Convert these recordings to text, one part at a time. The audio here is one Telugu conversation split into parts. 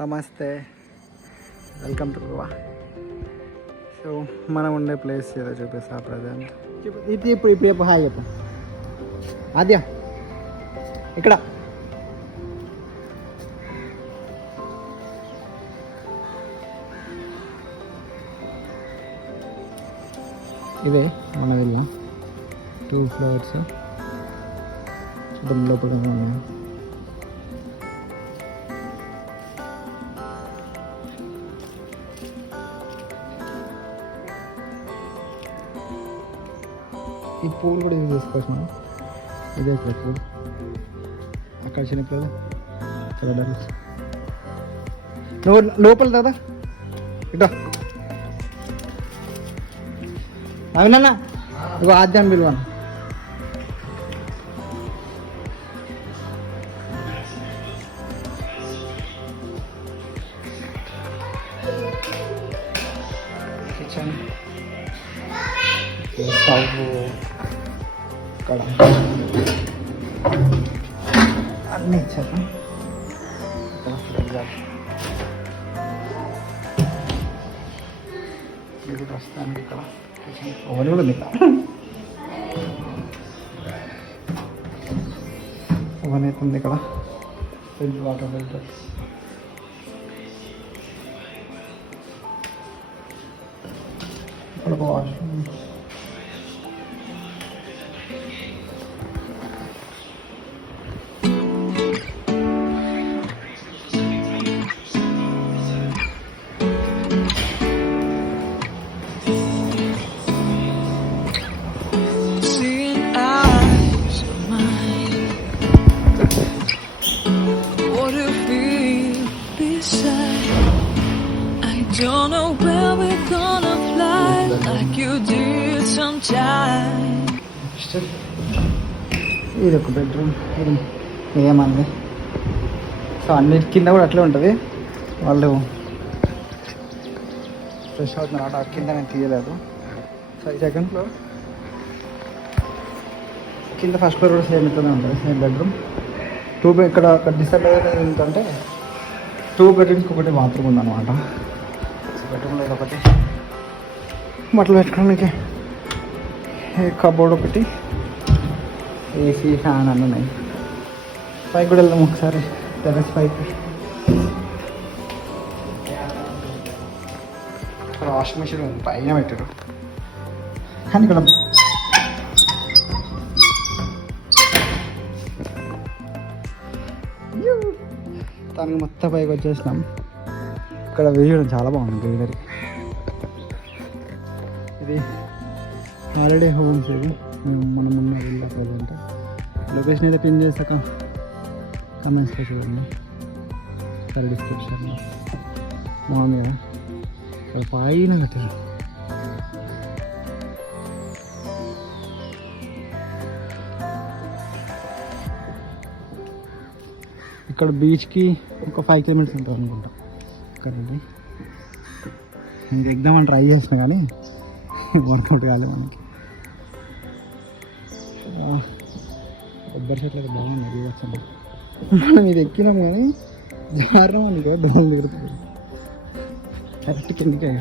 నమస్తే, వెల్కమ్ టు గోవా. సో మనం ఉండే ప్లేస్ ఏదో చూపిస్తా ప్రజెంట్. ఇప్పుడు చెప్పు హాయ్ చెప్పు. ఆద్య ఇక్కడ ఇవే మన విల్లా, 2 ఫ్లోర్స్. చూడండి లోపల ఉన్నాయి. ఈ పూలు కూడా యూజ్ చేసుకోవచ్చు మనం. ఇదే పూలు అక్కడ చిన్నప్పుడు చూడాలి. నువ్వు లోపల దాదా ఇటా అవునన్నా ఇగో ఆద్యాన్ని పిలువాను. కిచెన్, స్టవ్, ఇక్కడ అన్నీ ఇచ్చారు. ఇక్కడ ఫ్రిడ్జ్, ఇది ప్రస్తుతానికి ఇక్కడ కిచెన్. ఓవెన్ కూడా ఉంది ఇక్కడ. ఓవెన్ అయితే ఉంది ఇక్కడ. ఫ్రిడ్జ్, వాటర్ ఫిల్టర్, ఇక్కడ washroom. Don't know where we're gonna fly like you did sometime. ఇది ఒక బెడ్రూమ్. ఏమంది. సో అన్నిటి కింద కూడా అట్లే ఉంటుంది. వాళ్ళు ఫ్రెష్ అవుతున్నారు అట. కింద నేను తీయలేదు. సో సెకండ్ ఫ్లోర్, కింద ఫస్ట్ ఫ్లోర్ కూడా సేమ్ ఇట్లనే ఉంటుంది. Same bedroom. ఇక్కడ డిసడ్వాంటేజ్ ఏంటంటే 2 బెడ్రూమ్స్కి ఒకటి బాత్రూమ్ ఉందన్నమాట. బెడ్రూమ్లో ఒకటి బట్టలు పెట్టుకోవడానికి, కబోర్డ్ ఒకటి, ఏసీ, ఫ్యాన్ అన్నీ ఉన్నాయి. పైకి కూడా వెళ్దాం ఒకసారి, టెర్రస్ పైకి. వాషింగ్ మిషన్ పైన పెట్టారు. కానీ ఇక్కడ తనకి మొత్తం పైకి వచ్చేసినాం. ఇక్కడ వేయడం చాలా బాగుంది. గ్రీనరీ. ఇది హాలిడే హోమ్స్. ఇది మనం ఉన్న వెళ్ళా ప్రజెంట్. లొకేషన్ అయితే పిన్ చేశాక కమెంట్స్లో చూడండి, సరే డిస్క్రిప్షన్లో. బాగుంది కదా. ఇక్కడ పైన కట్టారు. ఇక్కడ బీచ్కి ఒక 5 కిలోమీటర్స్ ఉంటుంది అనుకుంటా. కదండి ఇంక ఎగ్దామని ట్రై చేసిన కానీ వర్కౌట్ కాలేదు మనకి. కొబ్బరి చెట్లు అయితే బాగుంది. వచ్చాను మనం ఇది ఎక్కినాం కానీ జారం అందుకే డౌన్ తిరుగుతుంది. కరెక్ట్ కిందకే.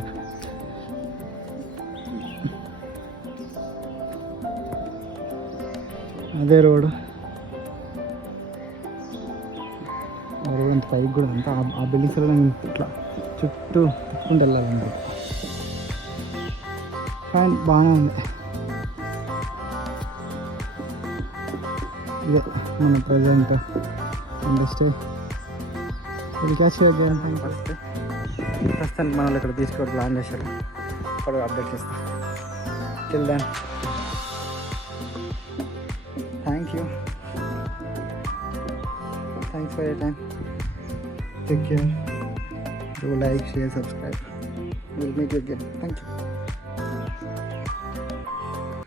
అదే రోడ్ అంత పైకి కూడా అంతా ఆ బిల్డింగ్స్ ఇట్లా చుట్టూ తిప్పుకుంటూ వెళ్ళాలండి. ఫైన్, బాగానే ఉంది. ఇదే మన ప్రజెంట్ ఇండస్ట్రీ. ప్రస్తుతానికి మన వాళ్ళు ఇక్కడ తీసుకోవడం ప్లాన్ చేశారు. ఇక్కడ అప్డేట్ చేస్తాం. Till then thank you. Thanks for your time. Take care. Do like, share, subscribe. We'll meet you again. Thank you.